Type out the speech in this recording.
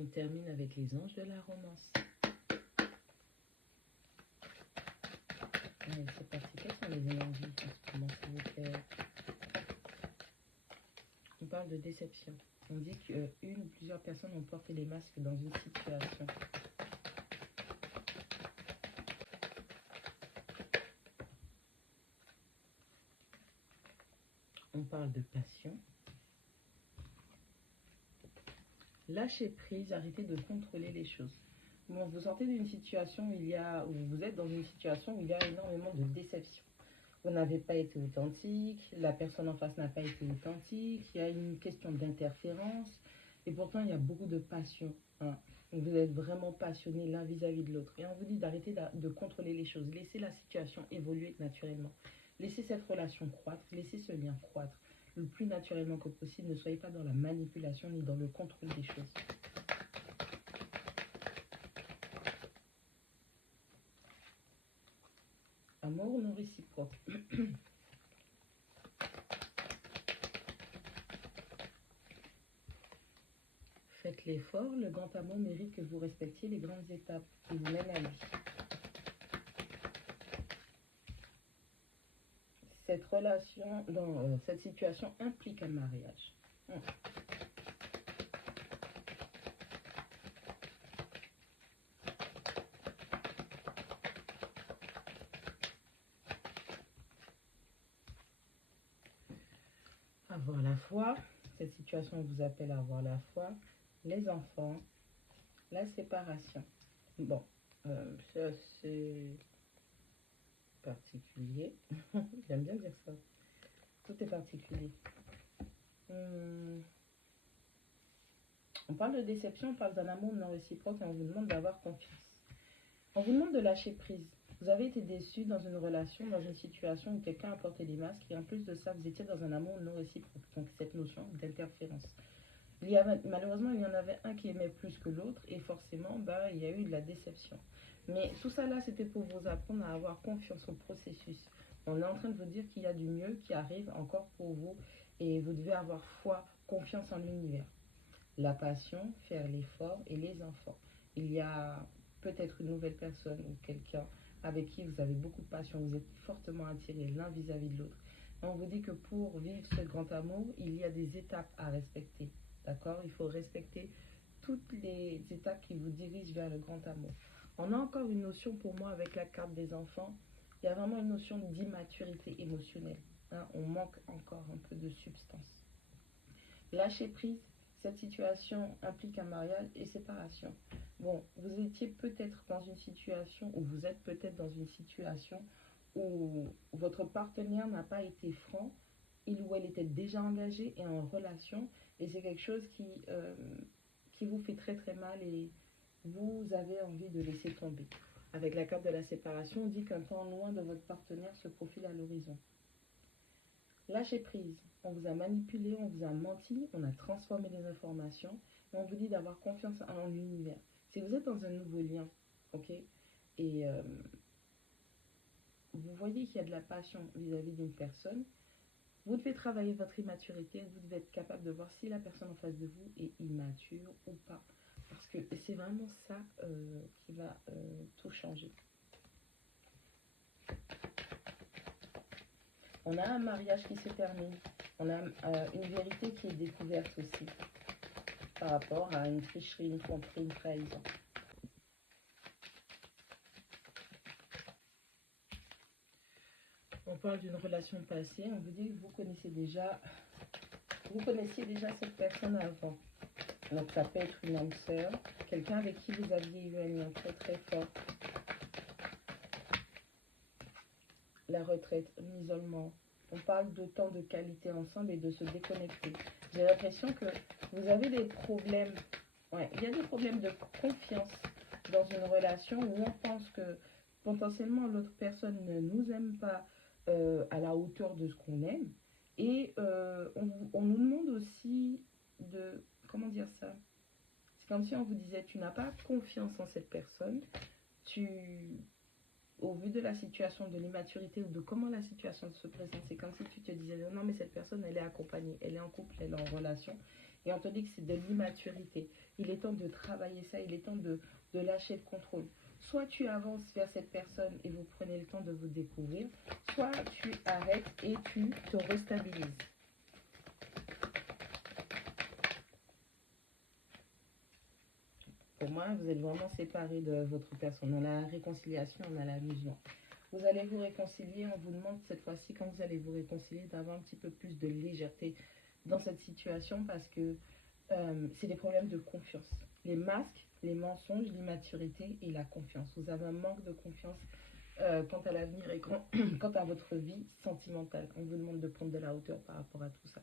On termine avec les anges de la romance. Allez, c'est parti. Quelles sont les énergies en ce moment, s'il vous plaît? On parle de déception. On dit qu'une ou plusieurs personnes ont porté les masques dans une situation. On parle de passion. Lâchez prise, arrêtez de contrôler les choses. Bon, vous sortez d'une situation où vous êtes dans une situation où il y a énormément de déception. Vous n'avez pas été authentique, la personne en face n'a pas été authentique, il y a une question d'interférence, et pourtant il y a beaucoup de passion. Hein. Vous êtes vraiment passionné l'un vis-à-vis de l'autre. Et on vous dit d'arrêter de contrôler les choses, laissez la situation évoluer naturellement. Laissez cette relation croître, laissez ce lien croître le plus naturellement que possible. Ne soyez pas dans la manipulation ni dans le contrôle des choses. Amour non réciproque. Faites l'effort, le grand amour mérite que vous respectiez les grandes étapes qui vous mènent à lui. Cette relation, cette situation implique un mariage. Avoir la foi, cette situation vous appelle à avoir la foi. Les enfants, la séparation. Bon, c'est assez particulier. J'aime bien dire ça. Tout est particulier. On parle de déception, on parle d'un amour non réciproque et on vous demande d'avoir confiance. On vous demande de lâcher prise. Vous avez été déçu dans une relation, dans une situation où quelqu'un a porté des masques et en plus de ça, vous étiez dans un amour non réciproque. Donc cette notion d'interférence. Malheureusement, il y en avait un qui aimait plus que l'autre et forcément, il y a eu de la déception. Mais tout ça là, c'était pour vous apprendre à avoir confiance au processus. On est en train de vous dire qu'il y a du mieux qui arrive encore pour vous et vous devez avoir foi, confiance en l'univers. La passion, faire l'effort et les enfants. Il y a peut-être une nouvelle personne ou quelqu'un avec qui vous avez beaucoup de passion, vous êtes fortement attirés l'un vis-à-vis de l'autre. On vous dit que pour vivre ce grand amour, il y a des étapes à respecter. D'accord? Il faut respecter toutes les étapes qui vous dirigent vers le grand amour. On a encore une notion pour moi avec la carte des enfants. Il y a vraiment une notion d'immaturité émotionnelle. Hein? On manque encore un peu de substance. Lâcher prise, cette situation implique un mariage et séparation. Bon, vous étiez peut-être dans une situation, ou vous êtes peut-être dans une situation où votre partenaire n'a pas été franc, il ou elle était déjà engagé et en relation, et c'est quelque chose qui vous fait très très mal et vous avez envie de laisser tomber. Avec la carte de la séparation, on dit qu'un temps loin de votre partenaire se profile à l'horizon. Lâchez prise. On vous a manipulé, on vous a menti, on a transformé les informations, et on vous dit d'avoir confiance en l'univers. Si vous êtes dans un nouveau lien, ok, et vous voyez qu'il y a de la passion vis-à-vis d'une personne, vous devez travailler votre immaturité, vous devez être capable de voir si la personne en face de vous est immature ou pas. Parce que c'est vraiment ça qui va tout changer. On a un mariage qui se termine. On a une vérité qui est découverte aussi par rapport à une tricherie, une tromperie, une trahison. On parle d'une relation passée. On vous dit que vous connaissiez déjà cette personne avant. Donc ça peut être une âme sœur, quelqu'un avec qui vous aviez eu un lien très très fort. La retraite, l'isolement. On parle de temps de qualité ensemble et de se déconnecter. J'ai l'impression que vous avez des problèmes. Ouais, il y a des problèmes de confiance dans une relation où on pense que potentiellement l'autre personne ne nous aime pas à la hauteur de ce qu'on aime. Et on nous demande aussi de... Comment dire ça? C'est comme si on vous disait, tu n'as pas confiance en cette personne. Au vu de la situation, de l'immaturité ou de comment la situation se présente, c'est comme si tu te disais non mais cette personne elle est accompagnée, elle est en couple, elle est en relation Et on te dit que c'est de l'immaturité. Il est temps de travailler ça, il est temps de lâcher le contrôle. Soit tu avances vers cette personne et vous prenez le temps de vous découvrir, soit tu arrêtes et tu te restabilises. Pour moi, vous êtes vraiment séparés de votre personne. On a la réconciliation, on a l'amusement. Vous allez vous réconcilier. On vous demande cette fois-ci, quand vous allez vous réconcilier, d'avoir un petit peu plus de légèreté dans cette situation parce que c'est des problèmes de confiance. Les masques, les mensonges, l'immaturité et la confiance. Vous avez un manque de confiance quant à l'avenir et quant à votre vie sentimentale. On vous demande de prendre de la hauteur par rapport à tout ça.